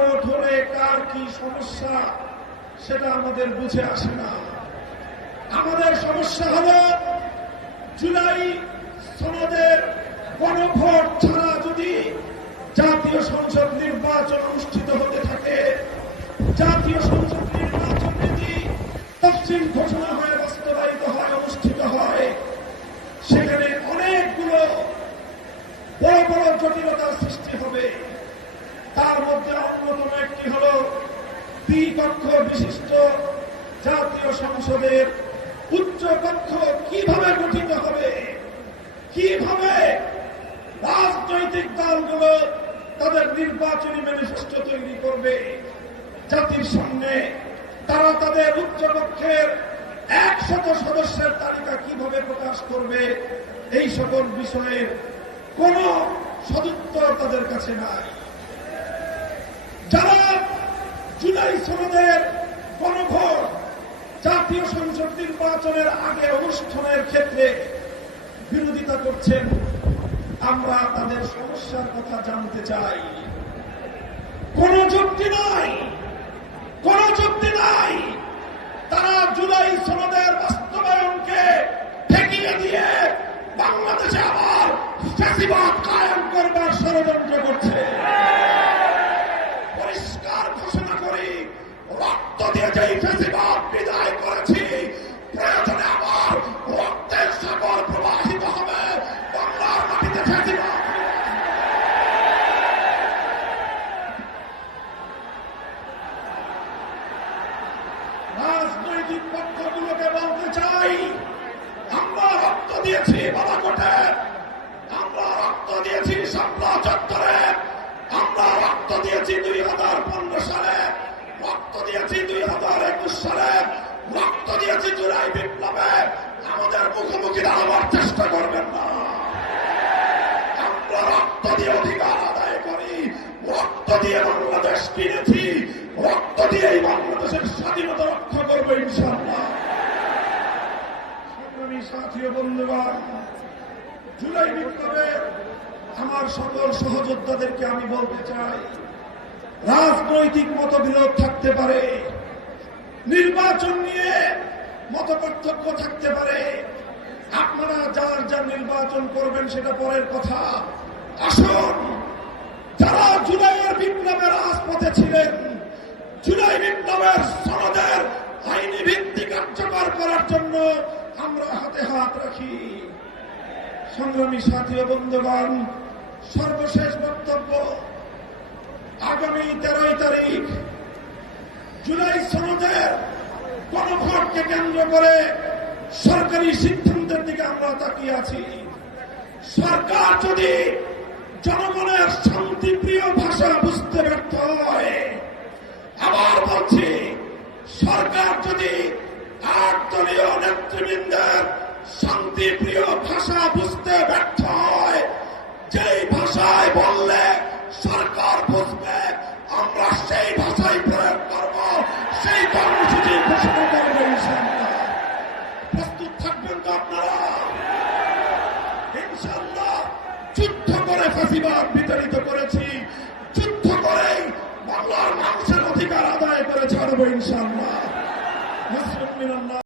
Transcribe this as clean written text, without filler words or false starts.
গণভোট হলে কার কি সমস্যা সেটা আমাদের বুঝে আসে না। আমাদের সমস্যা হল জুলাই সনদের গণভোট ছাড়া যদি জাতীয় সংসদ নির্বাচন অনুষ্ঠিত হতে থাকে, জাতীয় সংসদ নির্বাচন যদি তফসিল ঘোষণা হয়ে বাস্তবায়িত হয়, অনুষ্ঠিত হয়, সেখানে অনেকগুলো বড় বড় জটিলতার সৃষ্টি হবে। তার মধ্যে অন্যতম একটি হল দ্বিকক্ষ বিশিষ্ট জাতীয় সংসদের উচ্চকক্ষ কিভাবে গঠিত হবে, কিভাবে রাজনৈতিক দলগুলো তাদের নির্বাচনী ম্যানিফেস্টো তৈরি করবে, জাতির সামনে তারা তাদের উচ্চকক্ষের 100 সদস্যের তালিকা কিভাবে প্রকাশ করবে, এই সকল বিষয়ের কোন সদুত্তর তাদের কাছে নাই। যারা জুলাই সনদের গণভোট জাতীয় সংসদ নির্বাচনের আগে অনুষ্ঠানের ক্ষেত্রে বিরোধিতা করছেন, আমরা তাদের সমস্যার কথা জানতে চাই। কোন যুক্তি নাই, কোন যুক্তি নাই। তারা জুলাই সনদের বাস্তবায়নকে ঠেকিয়ে দিয়ে বাংলাদেশে আবার ফ্যাসিবাদ কায়েম করবার ষড়যন্ত্র করছে। পরিষ্কার ঘোষণা করি, রক্ত দিয়ে যেই ফ্যাসিবাদ বিদায় করেছি, প্রয়োজনে আবার রক্তের সাগর প্রবাহিত হবে বাংলার মাটিতে ফ্যাসিবাদ। রাজনৈতিক পক্ষগুলোকে বলতে চাই, আমরা রক্ত দিয়েছি বালাকোটে, আমরা রক্ত দিয়েছি শাপলা চত্বরে, আমরা রক্ত দিয়েছি 2015 সালে, রক্ত দিয়েছি 2021 সালে, রক্ত দিয়েছি জুলাই বিপ্লবে। আমাদের মুখোমুখি দাঁড়াবার চেষ্টা করবেন না। আমরা রক্ত দিয়ে অধিকার আদায় করি, রক্ত দিয়ে বাংলাদেশ কিনেছি, রক্ত দিয়ে এই বাংলাদেশের স্বাধীনতা রক্ষা করবো ইনশাআল্লাহ। সংগ্রামী সাথী ও বন্ধুগণ, জুলাই বিপ্লবে আমার সকল সহযোদ্ধাদেরকে আমি বলতে চাই, রাজনৈতিক মতবিরোধ থাকতে পারে, নির্বাচন নিয়ে মতপার্থক্য থাকতে পারে, আপনারা যার যার নির্বাচন করবেন সেটা পরের কথা। আসুন, যারা জুলাইয়ের বিপ্লবের রাজপথে ছিলেন, জুলাই বিপ্লবের সনদের আইনি ভিত্তি কার্যকর করার জন্য আমরা হাতে হাত রাখি। সংগ্রামী সাথী ও বন্ধুগণ, সর্বশেষ বক্তব্য, আগামী 13 তারিখ জুলাই সনদের গণভোটকে কেন্দ্র করে সরকারি সিদ্ধান্তের দিকে আমরা তাকিয়ে আছি। সরকার যদি জনগণের শান্তিপ্রিয় ভাষা বুঝতে ব্যর্থ হয়, আবার বলছি, সরকার যদি 8 দলীয় নেতৃবৃন্দের শান্তিপ্রিয় ভাষা বুঝতে ব্যর্থ হয়, যেই ভাষায় বললে সরকার বুঝবে, আমরা সেই ভাষাই প্রয়োগ করব, সেই কর্মসূচি ঘোষণা করব ইনশাআল্লাহ। প্রস্তুত থাকবেন তো আপনারা? ইনশাআল্লাহ যুদ্ধ করে ফ্যাসিবাদ বিতাড়িত করেছি, যুদ্ধ করেই বাংলার মানুষের অধিকার আদায় করে ছাড়বো ইনশাআল্লাহ।